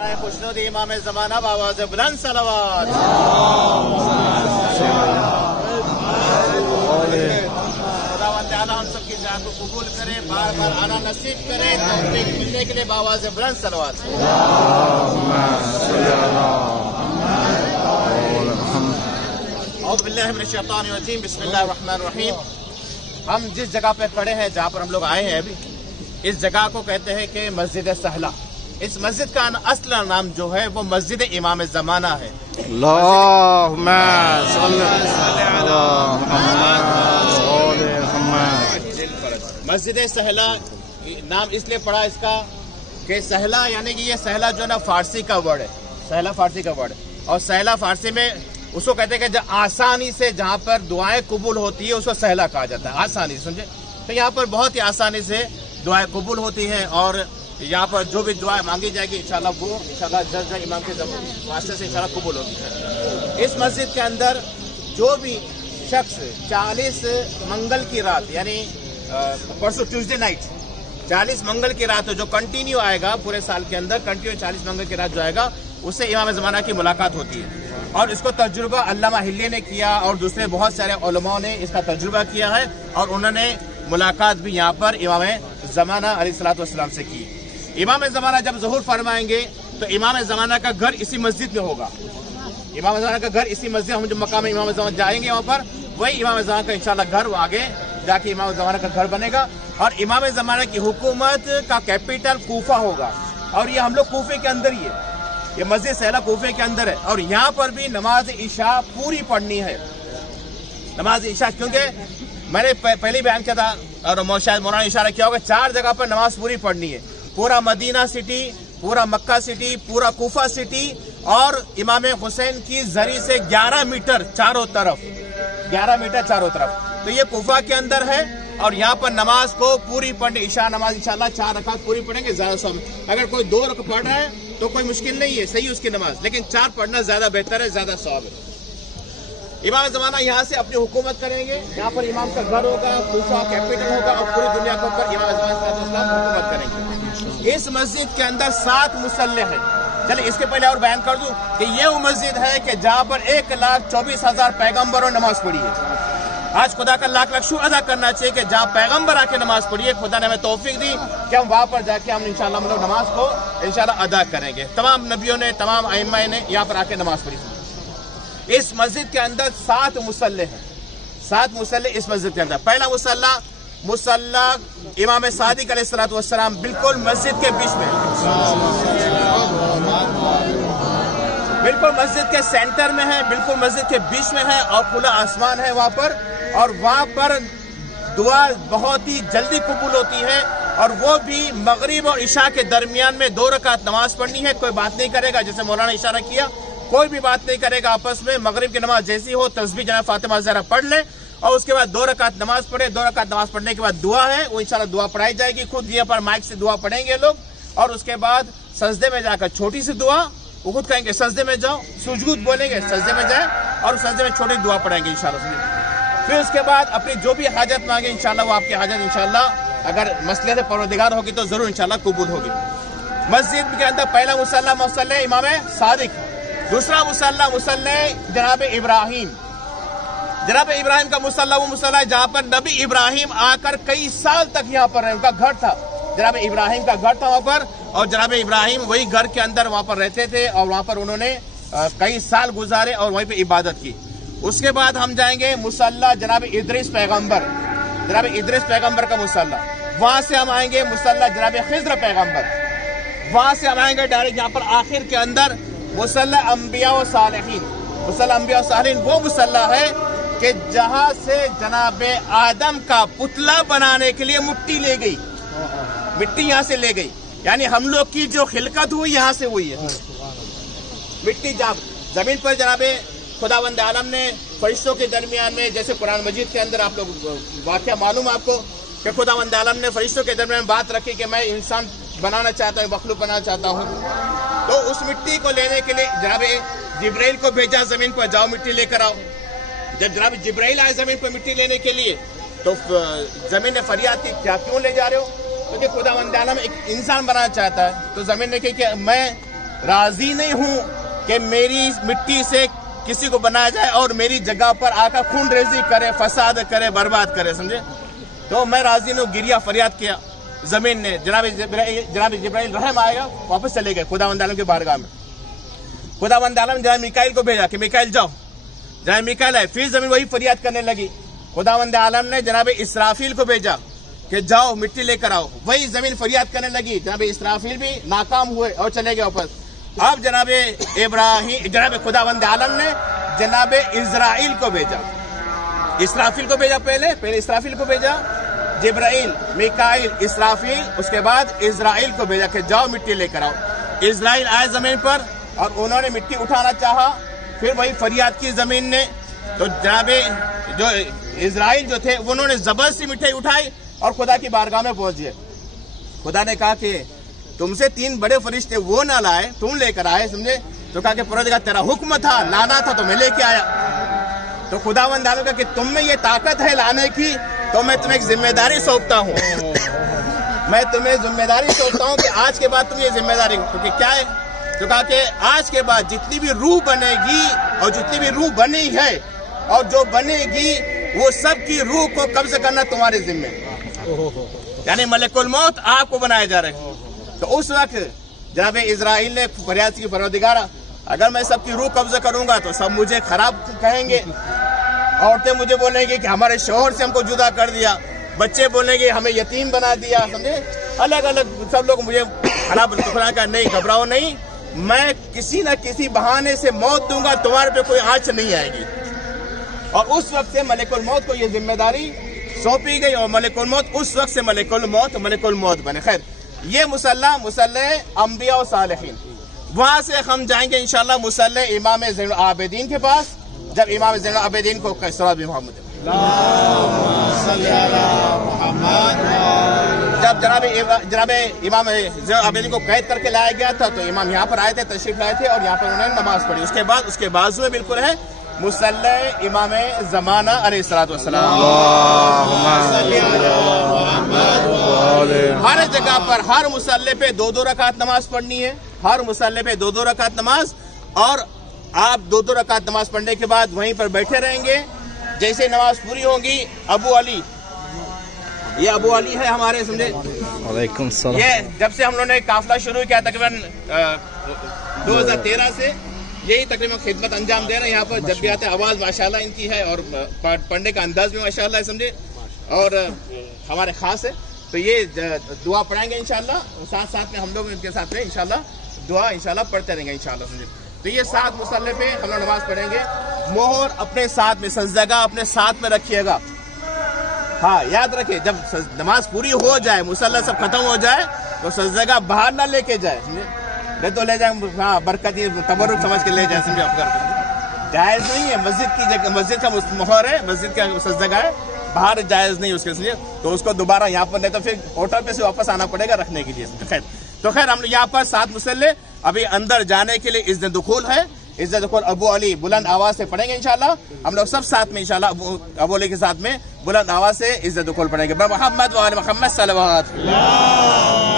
खुशनुद इमाम ज़माना आवाज़ बुलंद सलावत। खुदावंद आला हम सबकी दुआ को कबूल करे, बार बार आना नसीब करे, तौफीक मिलने के लिए आवाज़ बुलंद सलावत। औज़ु बिल्लाहि मिनश शैतानिर रजीम, बिस्मिल्लाहिर रहमानिर रहीम। हम जिस जगह पे खड़े हैं, जहाँ पर हम लोग आए हैं अभी, इस जगह को कहते हैं कि मस्जिद सहला। इस मस्जिद का असली नाम जो है वो मस्जिद इमाम ज़माना है। मस्जिद सहला नाम इसलिए पड़ा इसका कि सहला यानी कि ये सहला जो है ना फारसी का वर्ड है, सहला फारसी का वर्ड है। और सहला फारसी में उसको कहते हैं कि आसानी से जहाँ पर दुआएं कबूल होती है उसको सहला कहा जाता है, आसानी से, समझे। तो यहाँ पर बहुत ही आसानी से दुआएं कबूल होती हैं और यहाँ पर जो भी दुआ मांगी जाएगी इंशाल्लाह वो इंशाल्लाह जज इमाम के वास्ते से इंशाल्लाह कबूल होगी। इस मस्जिद के अंदर जो भी शख्स 40 मंगल की रात यानी परसों ट्यूसडे नाइट 40 मंगल की रात जो कंटिन्यू आएगा पूरे साल के अंदर, कंटिन्यू 40 मंगल की रात जो आएगा उससे इमाम ज़माना की मुलाकात होती है। और इसको तजुर्बा अल्लामा हिल्ली ने किया और दूसरे बहुत सारे उलमाओं ने इसका तजुर्बा किया है और उन्होंने मुलाकात भी यहाँ पर इमाम ज़माना अलैहिस्सलातु वस्सलाम से की। इमाम ज़माना जब ज़ुहूर फरमाएंगे तो इमाम ज़माना का घर इसी मस्जिद में होगा। इमाम ज़माना का घर इसी मस्जिद, हम जो मकाम इमाम ज़माना जाएंगे वहाँ पर वही इमाम ज़माना का इंशाल्लाह घर आगे जाके इमाम ज़माना का घर बनेगा। और इमाम ज़माना की हुकूमत का कैपिटल कूफा होगा और ये हम लोग कूफे के अंदर ही है, ये मस्जिद सहला कूफे के अंदर है। और यहाँ पर भी नमाज इशा पूरी पढ़नी है, नमाज इशा, क्योंकि मैंने पहले बयान किया था और शायद मौलाना इशारा किया होगा, 4 जगह पर नमाज पूरी पढ़नी है। पूरा मदीना सिटी, पूरा मक्का सिटी, पूरा कूफा सिटी और इमाम हुसैन की जरी से 11 मीटर चारों तरफ, 11 मीटर चारों तरफ। तो ये कूफा के अंदर है और यहाँ पर नमाज को पूरी पढ़नी, इशा नमाज इंशाल्लाह 4 रकात पूरी पढ़ेंगे, ज्यादा सब। अगर कोई 2 रकात पढ़ रहा है तो कोई मुश्किल नहीं है, सही उसकी नमाज, लेकिन 4 पढ़ना ज्यादा बेहतर है, ज्यादा सवाब है। इमाम ज़माना यहाँ से अपनी हुकूमत करेंगे, यहाँ पर इमाम का घर होगा, कूफा कैपिटल होगा और पूरी दुनिया के ऊपर इमाम ज़माना हुकूमत करेंगे। इस मस्जिद के अंदर 7 मुसल्ले हैं। चलिए इसके पहले और बयान कर दूं कि ये वो मस्जिद है कि जहाँ पर 1,24,000 पैगम्बरों नमाज पढ़ी है। आज खुदा का लाख लाख शुक्र अदा करना चाहिए कि जहाँ पैगम्बर आके नमाज पढ़ी है, खुदा ने हमें तौफीक दी कि हम वहाँ पर जाके हम इंशाल्लाह हम लोग नमाज को इंशाल्लाह अदा करेंगे। तमाम नबियों ने, तमाम अइम्मा ने यहाँ पर आके नमाज पढ़ी। इस मस्जिद के अंदर 7 मुसल्ले हैं, 7 मुसल्ले इस मस्जिद के अंदर। पहला मुसल्ला इमाम सादिक अलैहिस्सलातु वस्सलाम बिल्कुल मस्जिद के बीच में, बिल्कुल मस्जिद के सेंटर में है, बिल्कुल मस्जिद के बीच में है और खुला आसमान है वहाँ पर। और वहाँ पर दुआ बहुत ही जल्दी कबूल होती है और वो भी मगरिब और इशा के दरमियान में 2 रकात नमाज पढ़नी है। कोई बात नहीं करेगा, जैसे मौलाना इशारा किया, कोई भी बात नहीं करेगा आपस में। मगरिब की नमाज जैसी हो तस्बीह जनाब फातिमा ज़हरा पढ़ ले और उसके बाद 2 रकात नमाज पढ़े। 2 रकात नमाज पढ़ने के बाद दुआ है, वो इंशाल्लाह दुआ पढ़ाई जाएगी। खुद यहाँ पर माइक से दुआ पढ़ेंगे लोग और उसके बाद सजदे में जाकर छोटी सी दुआ, वो खुद कहेंगे सजदे में जाओ, सुजूद बोलेंगे, सजदे में जाए और सजदे में छोटी दुआ पढ़ेंगे इंशाल्लाह। फिर उसके बाद अपनी जो भी हाजत मांगे इंशाल्लाह वो आपकी हाजत इंशाल्लाह अगर मसले से परवरदिगार होगी तो जरूर इंशाल्लाह कबूल होगी। मस्जिद के अंदर पहला मुसल्ला मुसल्ले इमाम सादिक, दूसरा मुसल्ला मुसल्ले जनाब इब्राहिम। जनाब इब्राहिम का मुसल्ला वो मुसल्ला है जहाँ पर नबी इब्राहिम आकर कई साल तक यहाँ पर रहे। उनका घर था, जनाब इब्राहिम का घर था वहाँ पर और जनाब इब्राहिम वही घर के अंदर वहाँ पर रहते थे और वहाँ पर उन्होंने कई साल गुजारे और वहीं पे इबादत की। उसके बाद हम जाएंगे मुसल्ला जनाब इद्रिस पैगम्बर, जनाब इद्रिस पैगम्बर का मुसल्ला। वहाँ से हम आएंगे मुसल्ला जनाब खिज़्र पैगम्बर। वहाँ से हम आएंगे डायरेक्ट यहाँ पर आखिर के अंदर मुसल्ला अंबिया व सालिहीन। मुसल्ला अंबिया व सालिहीन वो मुसल्ला है कि जहाँ से जनाब आदम का पुतला बनाने के लिए मिट्टी ले गई, मिट्टी यहाँ से ले गई, यानी हम लोग की जो खिलकत हुई यहाँ से हुई है। मिट्टी जमीन पर जनाब खुदावंद आलम ने फरिश्तों के दरमियान में, जैसे कुरान मजीद के अंदर आप लोग वाक़या मालूम आपको कि खुदावंद आलम ने फरिश्तों के दरमियान बात रखी कि मैं इंसान बनाना चाहता हूँ, मखलूक बनाना चाहता हूँ। तो उस मिट्टी को लेने के लिए जनाब जिब्राइल को भेजा जमीन पर, जाओ मिट्टी लेकर आओ। जब जनाब जिब्राइल आए जमीन पर मिट्टी लेने के लिए तो जमीन ने फरियाद की, क्या क्यों ले जा रहे हो? क्योंकि खुदावंद आलम एक इंसान बनाना चाहता है। तो जमीन ने कही कि मैं राजी नहीं हूं कि मेरी मिट्टी से किसी को बनाया जाए और मेरी जगह पर आकर खून रेजी करे, फसाद करे, बर्बाद करे, समझे। तो मैं राजी नहीं, गिरिया फरियाद किया जमीन ने। जनाब जिब्राइल रहम आएगा, वापस चले गए खुदावंद आलम के बारगाह में। खुदावंद आलम जनाब मिकाइल को भेजा कि मिकाइल जाओ। जनाब मिकाइल आए, फिर जमीन वही फरियाद करने लगी। खुदावंद आलम ने जनाब इसराफील को भेजा कि जाओ मिट्टी लेकर आओ, वही जमीन फरियाद करने लगी। जनाब इसराफील भी नाकाम हुए और चले गए वापस। अब जनाब खुदावंद आलम ने जनाब इजराइल को भेजा, इसराफील को भेजा, पहले इसराफील को भेजा, जिब्राइल, मिकाइल, इसराफील, उसके बाद इजराइल को भेजा कि जाओ मिट्टी लेकर आओ। इजराइल आए जमीन पर और उन्होंने मिट्टी उठाना चाहा, फिर वही फरियाद की जमीन ने। तो जनाबे जो इजराइल जो थे उन्होंने जबरदस्ती मिट्टी उठाई और खुदा की बारगाह में पहुंच गए। खुदा ने कहा कि तुमसे 3 बड़े फरिश्ते वो ना लाए, तुम लेकर आए, समझे। तो कहा कि परवरदिगार तेरा हुक्म था, लाना था तो मैं लेके आया। तो खुदावंद आलम का कि तुम में ये ताकत है लाने की, तो मैं तुम्हें एक जिम्मेदारी सौंपता हूँ। मैं तुम्हें जिम्मेदारी सौंपता हूँ कि आज के बाद तुम ये जिम्मेदारी, क्योंकि क्या है, तो कहा कि आज के बाद जितनी भी रूह बनेगी और जितनी भी रूह बनी है और जो बनेगी वो सब की रूह को कब्ज करना तुम्हारे जिम्मे, यानी मलकुल मौत आपको बनाए जा रहे हैं। तो उस वक्त जनाब इजराइल ने फरियाद की, परवरदिगार अगर मैं सबकी रूह कब्जा करूंगा तो सब मुझे खराब कहेंगे, औरतें मुझे बोलेंगी कि हमारे शौहर से हमको जुदा कर दिया, बच्चे बोलेंगे हमें यतीम बना दिया, समझे। अलग अलग सब लोग मुझे खराब। का नहीं, घबराओ नहीं, मैं किसी न किसी बहाने से मौत दूंगा, तुम्हारे पे कोई आंच नहीं आएगी। और उस वक्त से मलकुल मौत को यह जिम्मेदारी सौंपी गई और मलकुल मौत उस वक्त से मलकुल मौत बने। खैर, ये मुसल्ला अंबिया और सालिहीन, वहां से हम जाएंगे इंशाल्लाह मुसल्ला इमाम ज़ैनुल आबिदीन के पास, जब इमाम ज़ैनुल आबिदीन को जब जनाब इमाम ज़ैनुल आबिदीन को कैद करके लाया गया था, तो इमाम यहाँ पर आए थे, तशरीफ लाए थे और यहाँ पर उन्होंने नमाज पढ़ी। उसके बाद उसके बाजू में बिल्कुल है मुसल्ला इमाम ज़माना अलैहिस्सलातु वस्सलाम। हर जगह पर हर मुसल्ले पे 2-2 रकात नमाज पढ़नी है, हर मुसल्ले पे 2-2 रकात नमाज। और आप 2-2 रकात नमाज पढ़ने के बाद वहीं पर बैठे रहेंगे। जैसे नमाज पूरी होगी, अबू अली, ये अबू अली है हमारे, समझे। वालेकुम सलाम। ये जब से हम लोगों ने काफिला शुरू किया तकरीबन 2013 से यही तकरीबन खिदमत अंजाम दे रहे हैं यहाँ पर। जब भी आते आवाज़ माशाल्लाह इनकी है और पढ़ने का अंदाज भी माशाल्लाह है, समझे, और हमारे खास है। तो ये दुआ पढ़ाएंगे इंशाल्लाह, साथ साथ में हम लोग इनके साथ में इंशाल्लाह दुआ इंशाल्लाह पढ़ते रहेंगे इंशाल्लाह, समझे। तो ये 7 मुसल्ले पे हम लोग नमाज पढ़ेंगे। मोहर अपने साथ में, सजदा अपने साथ में रखिएगा। हाँ, याद रखिए, जब नमाज पूरी हो जाए, मुसल्ला सब खत्म हो जाए, तो सजदा बाहर ना लेके जाए, समझे। नहीं तो ले जाए, हाँ, बरकती तबरुक समझ के ले जाए, समझे। आप जायज नहीं है, मस्जिद की जगह, मस्जिद का मोहर है, मस्जिद का सजदा है, बाहर जायज नहीं उसके, समझे। तो उसको दोबारा यहाँ पर नहीं तो फिर होटल पे से वापस आना पड़ेगा रखने के लिए। खैर हम लोग यहाँ पर 7 मुसल्ले अभी अंदर जाने के लिए इज़्ज़त दुखूल है। इज़्ज़त दुखूल अबू अली बुलंद आवाज से पढ़ेंगे इंशाल्लाह। हम लोग सब साथ में इंशाल्लाह अबू अली के साथ में बुलंद आवाज से इज़्ज़त दुखूल पढ़ेंगे। मोहम्मद व आले मोहम्मद सल्लल्लाहु अलैहि वसल्लम।